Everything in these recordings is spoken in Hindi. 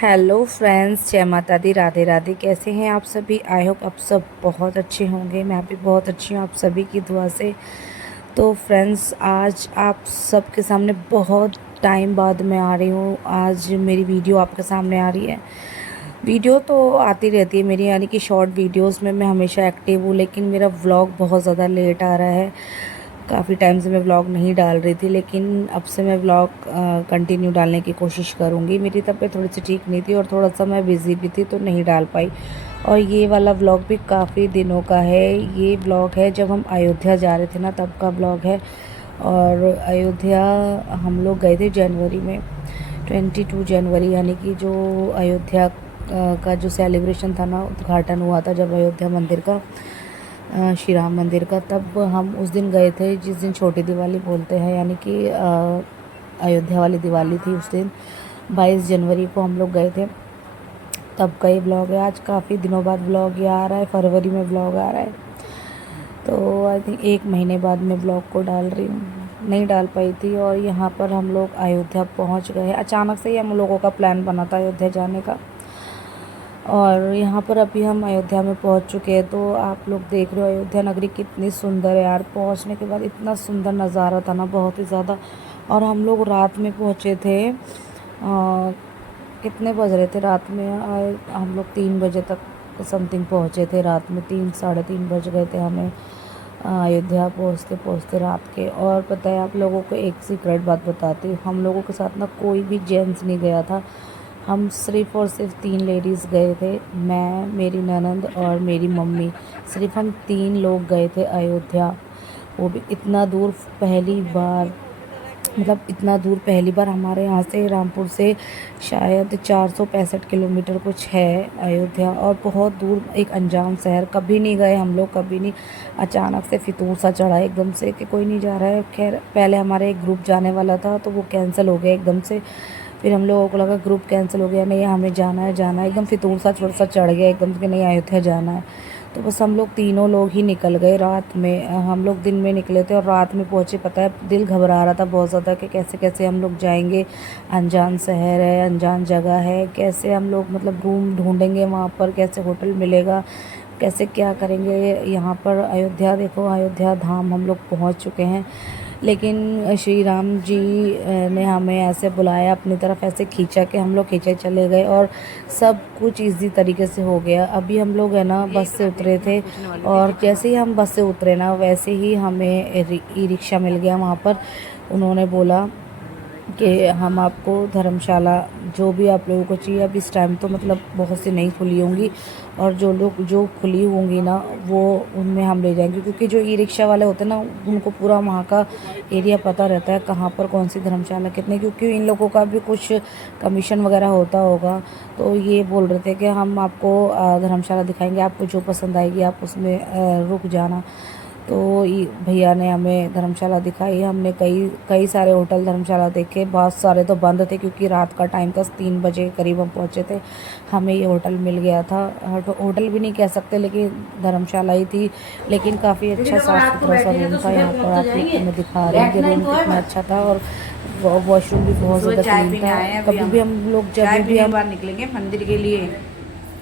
हेलो फ्रेंड्स, जय माता दी, राधे राधे। कैसे हैं आप सभी? आई होप आप सब बहुत अच्छे होंगे। मैं भी बहुत अच्छी हूँ आप सभी की दुआ से। तो फ्रेंड्स, आज आप सबके सामने बहुत टाइम बाद मैं आ रही हूँ। आज मेरी वीडियो आपके सामने आ रही है। वीडियो तो आती रहती है मेरी, यानी कि शॉर्ट वीडियोस में मैं हमेशा एक्टिव हूँ, लेकिन मेरा व्लॉग बहुत ज़्यादा लेट आ रहा है। काफ़ी टाइम से मैं व्लॉग नहीं डाल रही थी, लेकिन अब से मैं व्लॉग कंटिन्यू डालने की कोशिश करूँगी। मेरी तबीयत थोड़ी सी ठीक नहीं थी और थोड़ा सा मैं बिज़ी भी थी, तो नहीं डाल पाई। और ये वाला व्लॉग भी काफ़ी दिनों का है। ये व्लॉग है जब हम अयोध्या जा रहे थे ना, तब का व्लॉग है। और अयोध्या हम लोग गए थे जनवरी में, 22 जनवरी, यानी कि जो अयोध्या का जो सेलिब्रेशन था ना, उद्घाटन हुआ था जब अयोध्या मंदिर का, श्री राम मंदिर का। तब हम उस दिन गए थे जिस दिन छोटी दिवाली बोलते हैं, यानी कि अयोध्या वाली दिवाली थी उस दिन। 22 जनवरी को हम लोग गए थे। तब का ये ब्लॉग है। आज काफ़ी दिनों बाद ब्लॉग ये आ रहा है, फरवरी में ब्लॉग आ रहा है। तो आई थिंक 1 महीने बाद मैं ब्लॉग को डाल रही हूँ, नहीं डाल पाई थी। और यहाँ पर हम लोग अयोध्या पहुँच गए। अचानक से ही हम लोगों का प्लान बना था अयोध्या जाने का। और यहाँ पर अभी हम अयोध्या में पहुँच चुके हैं। तो आप लोग देख रहे हो अयोध्या नगरी कितनी सुंदर है यार। पहुँचने के बाद इतना सुंदर नज़ारा था ना, बहुत ही ज़्यादा। और हम लोग रात में पहुँचे थे। कितने बज रहे थे रात में? हम लोग 3 बजे तक समथिंग पहुँचे थे रात में। 3 साढ़े 3 बज गए थे हमें अयोध्या पहुँचते पहुँचते रात के। और पता है आप लोगों को एक सीक्रेट बात बताती हूँ, हम लोगों के साथ ना कोई भी जेंट्स नहीं गया था। हम सिर्फ़ और सिर्फ 3 लेडीज़ गए थे, मैं, मेरी ननंद और मेरी मम्मी। सिर्फ हम 3 लोग गए थे अयोध्या, वो भी इतना दूर पहली बार। मतलब इतना दूर पहली बार। हमारे यहाँ से, रामपुर से शायद 465 किलोमीटर कुछ है अयोध्या, और बहुत दूर, एक अनजान शहर। कभी नहीं गए हम लोग, कभी नहीं। अचानक से फितूर सा चढ़ा एकदम से कि कोई नहीं जा रहा है। खैर, पहले हमारे एक ग्रुप जाने वाला था, तो वो कैंसिल हो गया एकदम से। फिर हम लोगों को लगा ग्रुप कैंसिल हो गया, नहीं हमें जाना है जाना है। एकदम फितूर सा थोड़ा सा चढ़ गया एकदम से कि नहीं अयोध्या जाना है। तो बस हम लोग तीनों लोग ही निकल गए रात में। हम लोग दिन में निकले थे और रात में पहुँचे। पता है, दिल घबरा रहा था बहुत ज़्यादा कि कैसे कैसे हम लोग जाएंगे। अनजान शहर है, अनजान जगह है, कैसे हम लोग मतलब रूम ढूंढेंगे वहाँ पर, कैसे होटल मिलेगा, कैसे क्या करेंगे। यहाँ पर अयोध्या देखो, अयोध्या धाम हम लोग पहुँच चुके हैं। लेकिन श्री राम जी ने हमें ऐसे बुलाया अपनी तरफ, ऐसे खींचा कि हम लोग खींचे चले गए और सब कुछ इजी तरीके से हो गया। अभी हम लोग है ना बस से उतरे थे, और जैसे ही हम बस से उतरे ना, वैसे ही हमें ई रिक्शा मिल गया वहाँ पर। उन्होंने बोला कि हम आपको धर्मशाला, जो भी आप लोगों को चाहिए। अब इस टाइम तो मतलब बहुत सी नहीं खुली होंगी, और जो खुली होंगी ना, वो उनमें हम ले जाएंगे। क्योंकि जो ई रिक्शा वाले होते हैं ना, उनको पूरा वहाँ का एरिया पता रहता है, कहाँ पर कौन सी धर्मशाला कितने, क्योंकि इन लोगों का भी कुछ कमीशन वगैरह होता होगा। तो ये बोल रहे थे कि हम आपको धर्मशाला दिखाएंगे, आपको जो पसंद आएगी आप उसमें रुक जाना। तो भैया ने हमें धर्मशाला दिखाई। हमने कई कई सारे होटल धर्मशाला देखे, बहुत सारे तो बंद थे क्योंकि रात का टाइम था। 3 बजे के करीब हम पहुँचे थे। हमें ये होटल मिल गया था। होटल भी नहीं कह सकते, लेकिन धर्मशाला ही थी। लेकिन काफ़ी अच्छा साफ़ सुथरा सा रूम था। यहाँ पर आप लोग को मैं दिखा रही हूँ कि रूम कितना अच्छा था, और वॉशरूम भी बहुत ज़्यादा क्लीन था। कभी भी हम लोग, जब भी हम बार निकलेंगे मंदिर के लिए।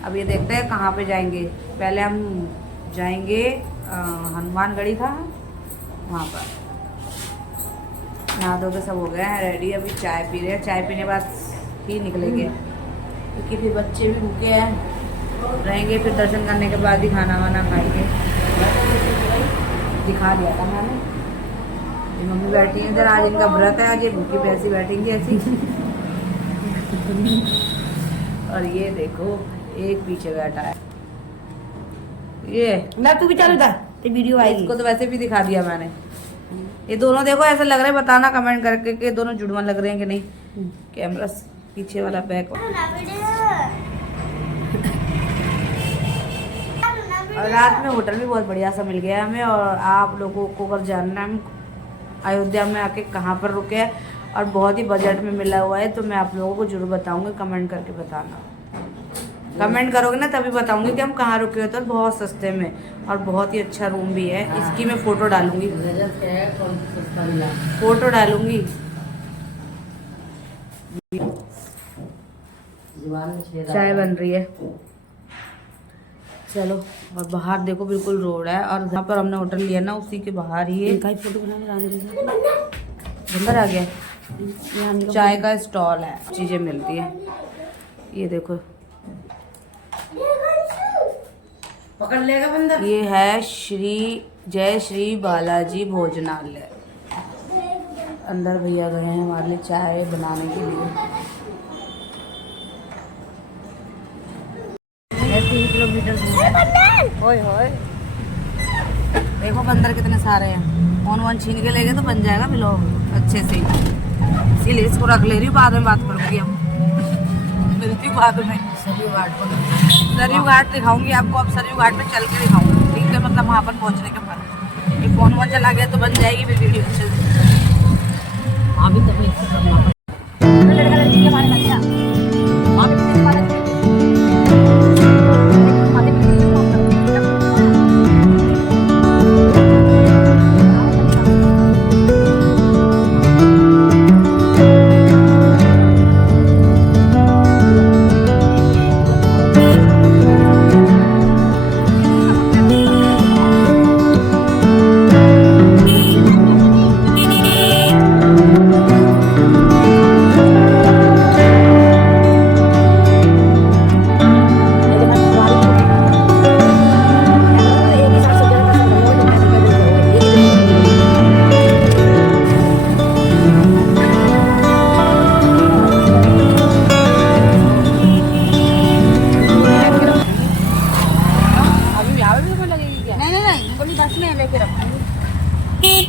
अब ये देखते हैं कहाँ पे जाएंगे। पहले हम जाएंगे हनुमानगढ़ी था, वहाँ पर नहा धो के सब हो गए हैं रेडी। अभी चाय पी रहे हैं, चाय पीने के बाद ही निकलेंगे, क्योंकि फिर बच्चे भी भूखे हैं रहेंगे। फिर दर्शन करने के बाद ही खाना वाना खाएंगे। दिखा दिया था मैंने। ये मम्मी बैठी है इधर, आज इनका व्रत है, आज ये भूखी प्यासी बैठेंगी ऐसी। और ये देखो, एक पीछे बैठा है ये। ना तू भी चल उधर, तो वीडियो आएगी। इसको तो वैसे भी दिखा दिया मैंने। ये दोनों देखो ऐसा लग रहा है, बताना कमेंट करके कि दोनों जुड़वा लग रहे हैं कि नहीं। कैमरा पीछे वाला बैक। और रात में होटल भी बहुत बढ़िया सा मिल गया हमें। और आप लोगों को अगर जानना है हम अयोध्या में आके कहाँ पर रुके हैं और बहुत ही बजट में मिला हुआ है, तो मैं आप लोगों को जरूर बताऊंगी। कमेंट करके बताना, कमेंट करोगे ना तभी बताऊंगी कि हम कहाँ रुके हुए थे। और बहुत सस्ते में, और बहुत ही अच्छा रूम भी है। इसकी मैं फोटो डालूंगी, फोटो डालूंगी। चाय बन रही है। चलो, और बाहर देखो बिल्कुल रोड है, और जहाँ पर हमने होटल लिया ना उसी के बाहर ही है। फोटो बनाने अंदर आ गया। चाय का स्टॉल है, चीजें मिलती है। ये देखो, पकड़ लेगा बंदर। ये है जय श्री बालाजी भोजनालय। अंदर भैया गए हैं हमारे लिए चाय बनाने के लिए। 3 किलोमीटर दूर है। ओए होए, देखो बंदर कितने सारे हैं। फोन वोन छीन के ले गए तो बन जाएगा व्लॉग अच्छे से। इसीलिए इसको रख ले रही हूँ, बाद में बात करूँगी। अब मिलती हूँ बाद में। सरयू घाट दिखाऊंगी आपको। अब सरयू घाट पे चल के दिखाऊंगी, ठीक है? मतलब वहाँ पर पहुँचने के बाद ये फोन वोन चला गया तो बन जाएगी फिर वीडियो अच्छे से। अभी तो मैं इससे करना लड़की के बारे में अच्छा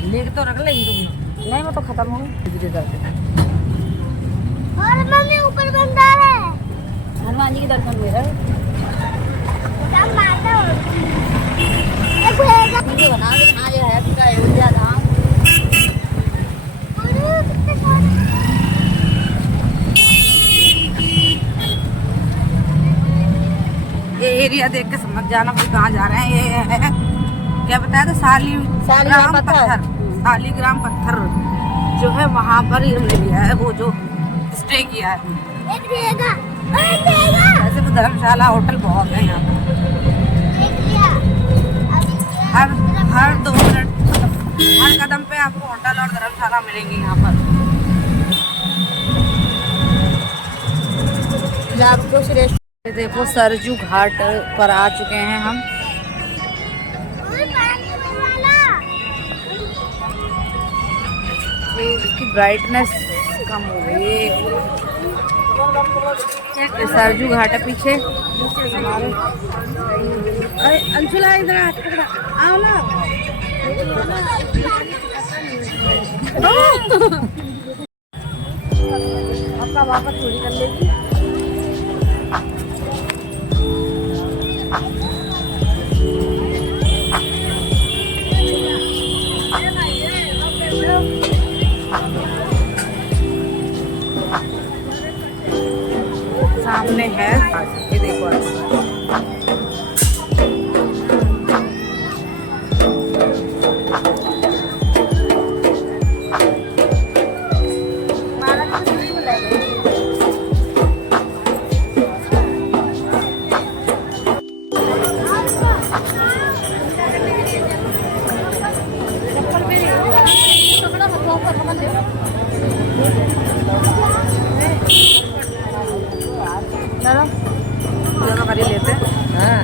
लेके तो रख लेंगे तुम। नहीं, मैं तो खत्म हो गई। और मम्मी ऊपर बंदा है। हनुमान जी के दर्शन हुए रहे। क्या मारता हो? देखो ये वीडियो बना ले। हाँ, ये है पूरा अयोध्या धाम। कितने सारे ये एरिया देख के समझ जाना भाई कहाँ जा रहे हैं। ये है क्या बताया था, शालीग्राम पत्थर। शालीग्राम पत्थर जो है वहाँ पर ही हमने लिया है, वो जो स्टे किया है। एक देगा, एक देगा, वैसे तो धर्मशाला होटल बहुत है यहाँ पर। एक दिया। अभी हर 2 मिनट हर कदम पे आपको होटल और धर्मशाला मिलेंगे यहाँ पर। आपको श्रेष्ठ ये देखो सरजू घाट पर आ चुके हैं हम। इसकी ब्राइटनेस कम हो गई है। ये सरजू घाट है पीछे हमारे। अरे अंशुला इधर आओ ना। आपका वापस चोरी कर लेगी। सामने है, ये देखो चलो कर ही लेते हैं। हाँ,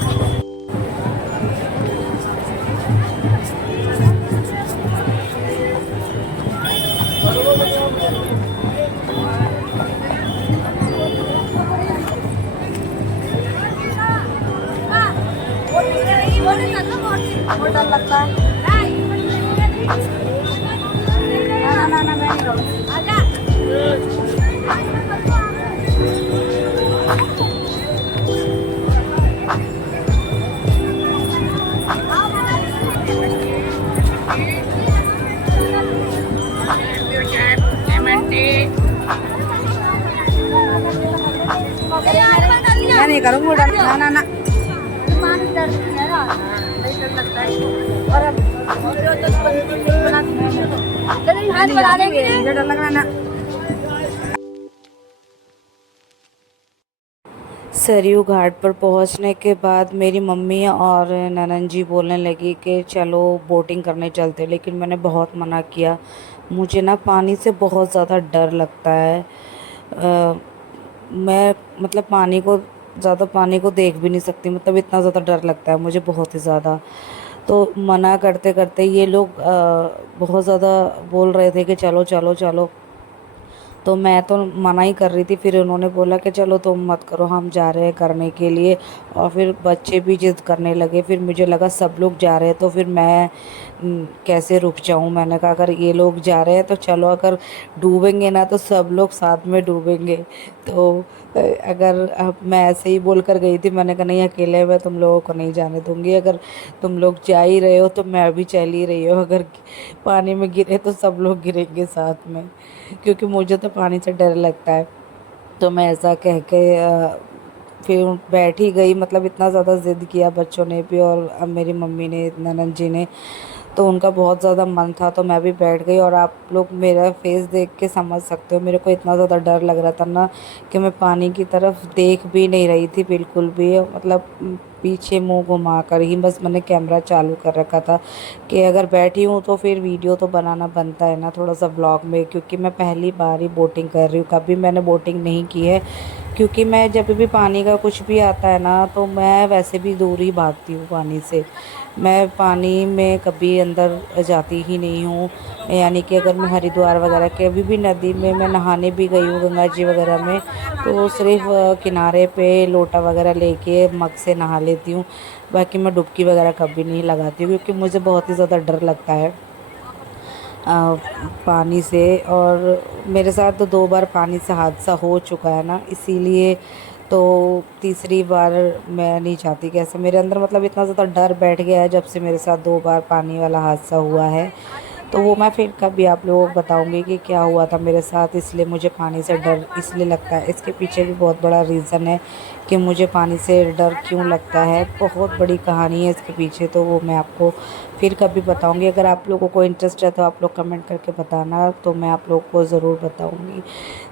होटल लगता है। ना मैं नहीं रहूँगी। मैं नहीं करूँगी होटल। ना और अब बना लेंगे। डर लग रहा ना। सरयू घाट पर पहुंचने के बाद मेरी मम्मी और ननन जी बोलने लगी कि चलो बोटिंग करने चलते, लेकिन मैंने बहुत मना किया। मुझे ना पानी से बहुत ज़्यादा डर लगता है। मैं मतलब पानी को देख भी नहीं सकती, मतलब इतना ज़्यादा डर लगता है मुझे, बहुत ही ज़्यादा। तो मना करते करते ये लोग बहुत ज़्यादा बोल रहे थे कि चलो चलो चलो, तो मैं तो मना ही कर रही थी। फिर उन्होंने बोला कि चलो तुम मत करो, हम जा रहे हैं करने के लिए। और फिर बच्चे भी जिद करने लगे। फिर मुझे लगा सब लोग जा रहे हैं तो फिर मैं कैसे रुक जाऊं। मैंने कहा अगर ये लोग जा रहे हैं तो चलो, अगर डूबेंगे ना तो सब लोग साथ में डूबेंगे। तो अगर मैं ऐसे ही बोल कर गई थी, मैंने कहा नहीं, अकेले मैं तुम लोगों को नहीं जाने दूंगी। अगर तुम लोग जा ही रहे हो तो मैं भी चल ही रही हूँ। अगर पानी में गिरे तो सब लोग गिरेंगे साथ में, क्योंकि मुझे तो पानी से डर लगता है। तो मैं ऐसा कह के फिर बैठ ही गई। मतलब इतना ज़्यादा ज़िद किया बच्चों ने भी और अब मेरी मम्मी ने, ननद जी ने, तो उनका बहुत ज़्यादा मन था तो मैं भी बैठ गई। और आप लोग मेरा फेस देख के समझ सकते हो, मेरे को इतना ज़्यादा डर लग रहा था ना कि मैं पानी की तरफ देख भी नहीं रही थी बिल्कुल भी। मतलब पीछे मुंह घुमा कर ही बस मैंने कैमरा चालू कर रखा था कि अगर बैठी हूँ तो फिर वीडियो तो बनाना बनता है ना, थोड़ा सा ब्लॉग में। क्योंकि मैं पहली बार ही बोटिंग कर रही हूँ, कभी मैंने बोटिंग नहीं की है। क्योंकि मैं जब भी पानी का कुछ भी आता है ना तो मैं वैसे भी दूर ही भागती हूँ पानी से। मैं पानी में कभी अंदर जाती ही नहीं हूँ। यानी कि अगर मैं हरिद्वार वगैरह कभी भी नदी में मैं नहाने भी गई हूँ, गंगा जी वगैरह में, तो सिर्फ किनारे पे लोटा वगैरह लेके मग से नहा लेती हूँ। बाकी मैं डुबकी वगैरह कभी नहीं लगाती हूँ, क्योंकि मुझे बहुत ही ज़्यादा डर लगता है पानी से। और मेरे साथ तो 2 बार पानी से हादसा हो चुका है ना, इसीलिए तो तीसरी बार मैं नहीं चाहती कि ऐसे मेरे अंदर, मतलब इतना ज़्यादा डर बैठ गया है जब से मेरे साथ 2 बार पानी वाला हादसा हुआ है। तो वो मैं फिर कभी आप लोगों को बताऊंगी कि क्या हुआ था मेरे साथ। इसलिए मुझे पानी से डर इसलिए लगता है, इसके पीछे भी बहुत बड़ा रीज़न है कि मुझे पानी से डर क्यों लगता है। बहुत बड़ी कहानी है इसके पीछे, तो वो मैं आपको फिर कभी बताऊंगी। अगर आप लोगों को इंटरेस्ट है तो आप लोग कमेंट करके बताना, तो मैं आप लोगों को ज़रूर बताऊंगी।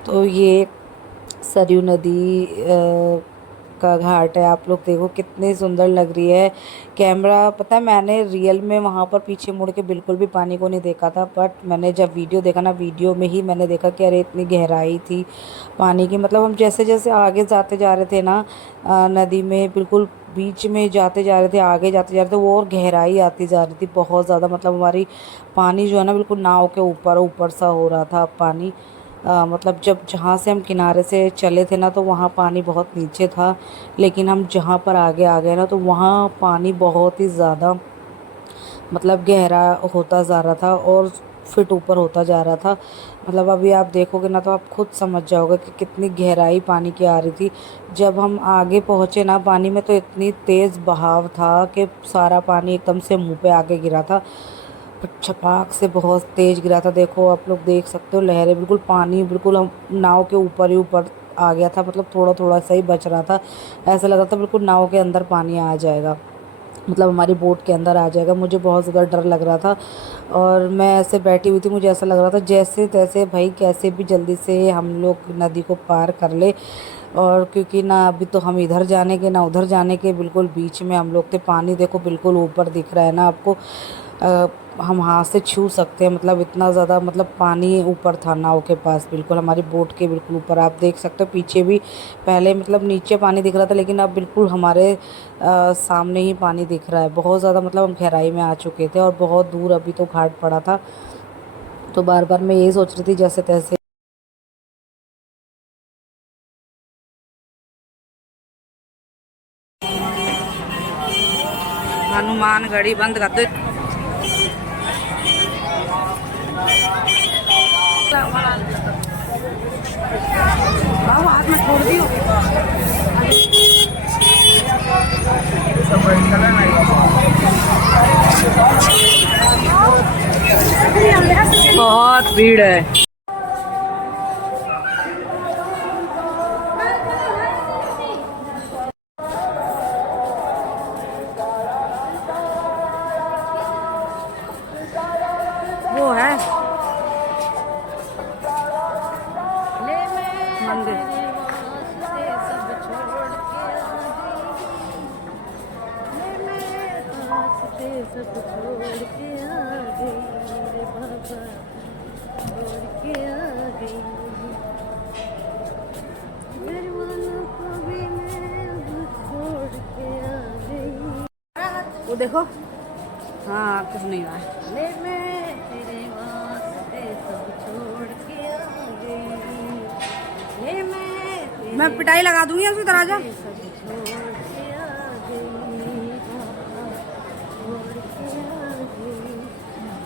तो ये सरयू नदी का घाट है। आप लोग देखो कितनी सुंदर लग रही है। कैमरा, पता है मैंने रियल में वहाँ पर पीछे मुड़ के बिल्कुल भी पानी को नहीं देखा था, बट मैंने जब वीडियो देखा ना, वीडियो में ही मैंने देखा कि अरे इतनी गहराई थी पानी की। मतलब हम जैसे जैसे आगे जाते जा रहे थे ना नदी में, बिल्कुल बीच में जाते जा रहे थे, आगे जाते जा रहे थे, वो और गहराई आती जा रही थी बहुत ज़्यादा। मतलब हमारी पानी जो है ना बिल्कुल नाव के ऊपर ऊपर सा हो रहा था पानी। मतलब जब जहाँ से हम किनारे से चले थे ना तो वहाँ पानी बहुत नीचे था, लेकिन हम जहाँ पर आगे आ गए ना तो वहाँ पानी बहुत ही ज़्यादा मतलब गहरा होता जा रहा था और फिट ऊपर होता जा रहा था। मतलब अभी आप देखोगे ना तो आप खुद समझ जाओगे कि कितनी गहराई पानी की आ रही थी। जब हम आगे पहुँचे ना पानी में तो इतनी तेज़ बहाव था कि सारा पानी एकदम से मुंह पे आके गिरा था, छपाक से बहुत तेज़ गिरा था। देखो आप लोग देख सकते हो लहरें, बिल्कुल पानी बिल्कुल हम नाव के ऊपर ही ऊपर आ गया था। मतलब थोड़ा थोड़ा सा ही बच रहा था, ऐसा लग रहा था बिल्कुल नाव के अंदर पानी आ जाएगा, मतलब हमारी बोट के अंदर आ जाएगा। मुझे बहुत ज़्यादा डर लग रहा था और मैं ऐसे बैठी हुई थी, मुझे ऐसा लग रहा था जैसे तैसे भाई कैसे भी जल्दी से हम लोग नदी को पार कर ले। और क्योंकि ना अभी तो हम इधर जाने के ना उधर जाने के बिल्कुल बीच में हम लोग थे। पानी देखो बिल्कुल ऊपर दिख रहा है ना आपको, हम हाथ से छू सकते हैं। मतलब इतना ज़्यादा, मतलब पानी ऊपर था नाव के पास, बिल्कुल हमारी बोट के बिल्कुल ऊपर। आप देख सकते हो पीछे भी पहले मतलब नीचे पानी दिख रहा था, लेकिन अब बिल्कुल हमारे सामने ही पानी दिख रहा है बहुत ज़्यादा। मतलब हम गहराई में आ चुके थे और बहुत दूर अभी तो घाट पड़ा था। तो बार बार मैं यही सोच रही थी जैसे तैसे हनुमानगढ़ी बंद कर दो। हाथ में छोड़ दियो। बहुत भीड़ है। वो है मंदिर। सब छोड़ के आ गई रे बाबा, छोड़ के आ गई। घर वालों को भी मैं अब छोड़ के आ गई। वो देखो, हाँ कुछ नहीं हुआ है। ले मैं तेरे वास्ते सब छोड़ के आ गई, ले मैं पिटाई लगा दूंगी उसी तरह जा। सब छोड़ के आ गई बाबा, छोड़ के आ गई।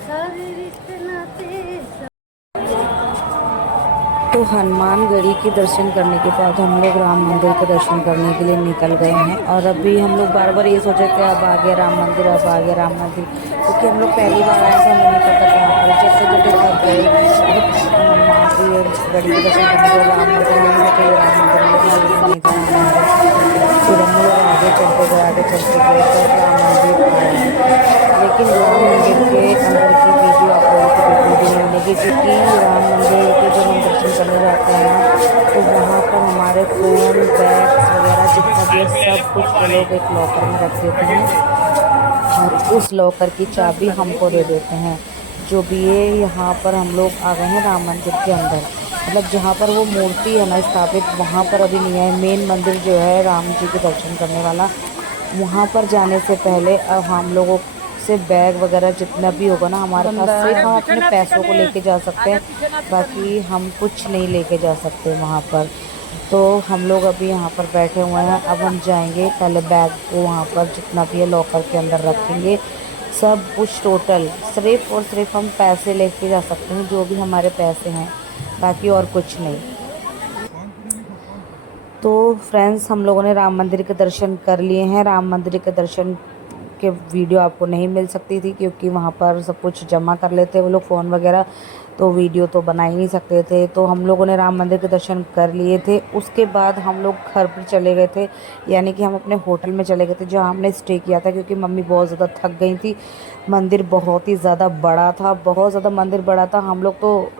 सारे रिश्ते नाते तो हनुमानगढ़ी के दर्शन करने के बाद हम लोग राम मंदिर के दर्शन करने के लिए निकल गए हैं। और अभी हम लोग बार बार ये सोचे थे अब आ गया राम मंदिर, अब आ गया राम मंदिर, क्योंकि हम लोग पहली बार आए थे, हमें नहीं पता कहाँ पर। जैसे जब तक गए गढ़ी के दर्शन करने के राम मंदिर, हम लोग कहीं राम मंदिर नहीं था राम मंदिर। फिर हम लोग आगे चलते गए तो राम मंदिर आए। लेकिन राम मंदिर के अंदर की वीडियो आप लोगों को बिल्कुल भी नहीं मिलेगी, क्योंकि राम मंदिर के जब हम दर्शन करने जाते हैं तो वहाँ पर हमारे फ़ोन, बैग्स वगैरह जितना भी है सब कुछ वो लोग एक लॉकर में रख देते हैं और उस लॉकर की चाबी हमको दे देते हैं। जो भी है यहाँ पर हम लोग आ गए हैं राम मंदिर के अंदर, मतलब जहाँ पर वो मूर्ति है ना स्थापित, वहाँ पर अभी नहीं है। मेन मंदिर जो है राम जी के दर्शन करने वाला, वहाँ पर जाने से पहले अब हम लोगों से बैग वगैरह जितना भी होगा ना हमारे पास, सिर्फ हम अपने पैसों को लेके जा सकते हैं, बाकी हम कुछ नहीं लेके जा सकते वहाँ पर। तो हम लोग अभी यहाँ पर बैठे हुए हैं, अब हम जाएंगे पहले बैग को वहाँ पर जितना भी है लॉकर के अंदर रखेंगे, सब कुछ टोटल सिर्फ और सिर्फ हम पैसे लेके जा सकते हैं, जो भी हमारे पैसे हैं, बाकी और कुछ नहीं। तो फ्रेंड्स, हम लोगों ने राम मंदिर के दर्शन कर लिए हैं। राम मंदिर के दर्शन के वीडियो आपको नहीं मिल सकती थी, क्योंकि वहाँ पर सब कुछ जमा कर लेते वो लोग फ़ोन वगैरह, तो वीडियो तो बना ही नहीं सकते थे। तो हम लोगों ने राम मंदिर के दर्शन कर लिए थे। उसके बाद हम लोग घर पर चले गए थे, यानी कि हम अपने होटल में चले गए थे जहाँ हमने स्टे किया था, क्योंकि मम्मी बहुत ज़्यादा थक गई थी। मंदिर बहुत ही ज़्यादा बड़ा था, बहुत ज़्यादा मंदिर बड़ा था। हम लोग तो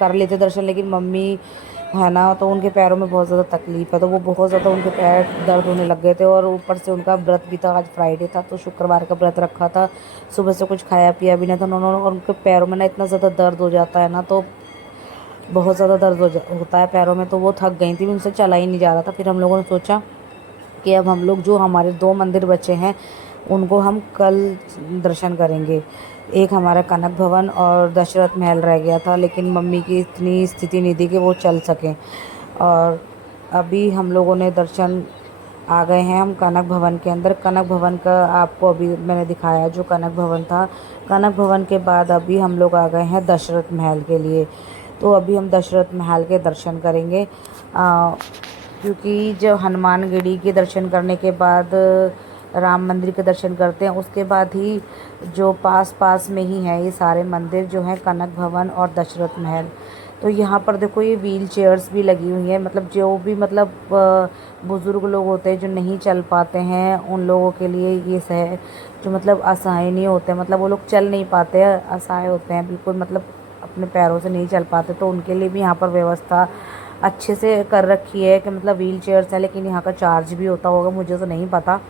कर लेते दर्शन, लेकिन मम्मी है ना, तो उनके पैरों में बहुत ज़्यादा तकलीफ़ है, तो वो बहुत ज़्यादा उनके पैर दर्द होने लग गए थे। और ऊपर से उनका व्रत भी था, आज फ्राइडे था तो शुक्रवार का व्रत रखा था, सुबह से कुछ खाया पिया भी नहीं था उन्होंने। और उनके पैरों में ना इतना ज़्यादा दर्द हो जाता है ना, तो बहुत ज़्यादा दर्द होता है पैरों में, तो वो थक गई थी, उनसे चला ही नहीं जा रहा था। फिर हम लोगों ने सोचा कि अब हम लोग जो हमारे 2 मंदिर बचे हैं उनको हम कल दर्शन करेंगे। एक हमारा कनक भवन और दशरथ महल रह गया था, लेकिन मम्मी की इतनी स्थिति नहीं थी कि वो चल सकें। और अभी हम लोगों ने दर्शन आ गए हैं हम कनक भवन के अंदर। कनक भवन का आपको अभी मैंने दिखाया जो कनक भवन था। कनक भवन के बाद अभी हम लोग आ गए हैं दशरथ महल के लिए। तो अभी हम दशरथ महल के दर्शन करेंगे, क्योंकि जब हनुमानगढ़ी के दर्शन करने के बाद राम मंदिर के दर्शन करते हैं, उसके बाद ही जो पास में ही है ये सारे मंदिर जो हैं कनक भवन और दशरथ महल। तो यहाँ पर देखो ये व्हील चेयर्स भी लगी हुई हैं, मतलब जो भी मतलब बुज़ुर्ग लोग होते हैं जो नहीं चल पाते हैं उन लोगों के लिए ये है, जो मतलब असहाय नहीं होते, मतलब वो लोग चल नहीं पाते हैं, असहाय होते हैं बिल्कुल, मतलब अपने पैरों से नहीं चल पाते, तो उनके लिए भी यहाँ पर व्यवस्था अच्छे से कर रखी है कि मतलब व्हील चेयर्स है। लेकिन यहाँ का चार्ज भी होता होगा, मुझे तो नहीं पता,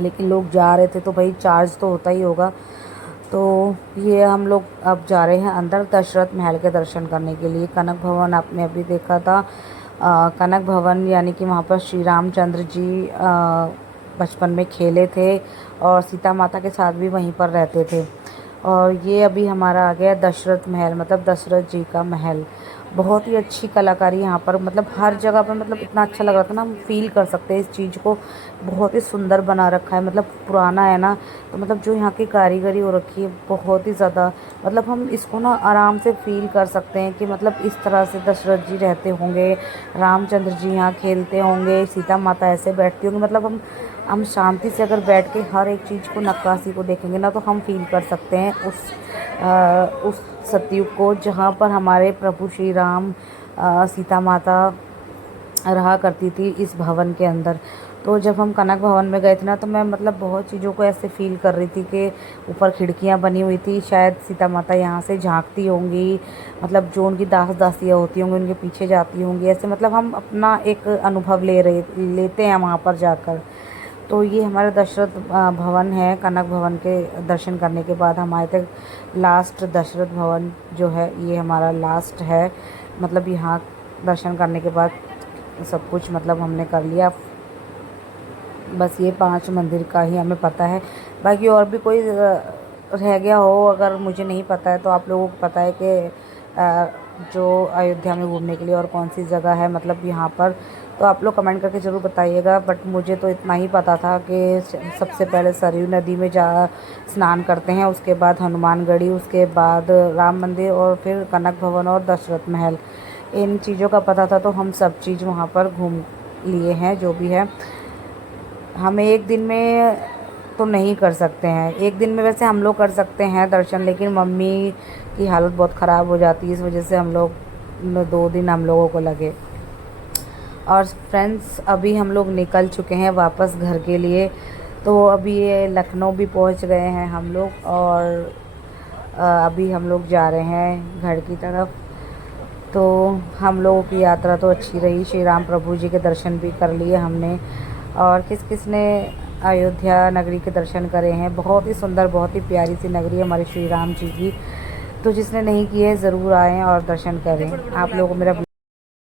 लेकिन लोग जा रहे थे तो भाई चार्ज तो होता ही होगा। तो ये हम लोग अब जा रहे हैं अंदर दशरथ महल के दर्शन करने के लिए। कनक भवन आपने अभी देखा था, कनक भवन यानी कि वहाँ पर श्री रामचंद्र जी बचपन में खेले थे और सीता माता के साथ भी वहीं पर रहते थे। और ये अभी हमारा आ गया दशरथ महल, मतलब दशरथ जी का महल। बहुत ही अच्छी कलाकारी यहाँ पर, मतलब हर जगह पर, मतलब इतना अच्छा लग रहा था ना, हम फील कर सकते हैं इस चीज़ को। बहुत ही सुंदर बना रखा है, मतलब पुराना है ना, तो मतलब जो यहाँ की कारीगरी हो रखी है बहुत ही ज़्यादा, मतलब हम इसको ना आराम से फील कर सकते हैं कि मतलब इस तरह से दशरथ जी रहते होंगे, रामचंद्र जी यहाँ खेलते होंगे, सीता माता ऐसे बैठती होंगी। मतलब हम शांति से अगर बैठ के हर एक चीज़ को, नक्काशी को देखेंगे ना, तो हम फील कर सकते हैं उस सतयुग को जहाँ पर हमारे प्रभु श्री राम सीता माता रहा करती थी इस भवन के अंदर। तो जब हम कनक भवन में गए थे ना, तो मैं मतलब बहुत चीज़ों को ऐसे फील कर रही थी कि ऊपर खिड़कियाँ बनी हुई थी, शायद सीता माता यहाँ से झांकती होंगी, मतलब जो उनकी दासियाँ होती होंगी उनके पीछे जाती होंगी, ऐसे मतलब हम अपना एक अनुभव लेते हैं वहाँ पर जाकर। तो ये हमारा दशरथ भवन है। कनक भवन के दर्शन करने के बाद हम आए थे लास्ट दशरथ भवन जो है, ये हमारा लास्ट है। मतलब यहाँ दर्शन करने के बाद सब कुछ मतलब हमने कर लिया। बस ये 5 मंदिर का ही हमें पता है, बाकी और भी कोई रह गया हो अगर मुझे नहीं पता है तो आप लोगों को पता है कि जो अयोध्या में घूमने के लिए और कौन सी जगह है मतलब यहाँ पर, तो आप लोग कमेंट करके ज़रूर बताइएगा। बट मुझे तो इतना ही पता था कि सबसे पहले सरयू नदी में स्नान करते हैं, उसके बाद हनुमानगढ़ी, उसके बाद राम मंदिर और फिर कनक भवन और दशरथ महल। इन चीज़ों का पता था तो हम सब चीज़ वहाँ पर घूम लिए हैं। जो भी है हम एक दिन में तो नहीं कर सकते हैं, एक दिन में वैसे हम लोग कर सकते हैं दर्शन, लेकिन मम्मी की हालत बहुत ख़राब हो जाती है, इस वजह से हम लोग 2 दिन हम लोगों को लगे। और फ्रेंड्स अभी हम लोग निकल चुके हैं वापस घर के लिए। तो अभी ये लखनऊ भी पहुंच गए हैं हम लोग और अभी हम लोग जा रहे हैं घर की तरफ। तो हम लोगों की यात्रा तो अच्छी रही, श्री राम प्रभु जी के दर्शन भी कर लिए हमने। और किस किस ने अयोध्या नगरी के दर्शन करे हैं, बहुत ही सुंदर बहुत ही प्यारी सी नगरी है हमारी श्री राम जी की। तो जिसने नहीं किए ज़रूर आएँ और दर्शन करें। आप लोगों को मेरा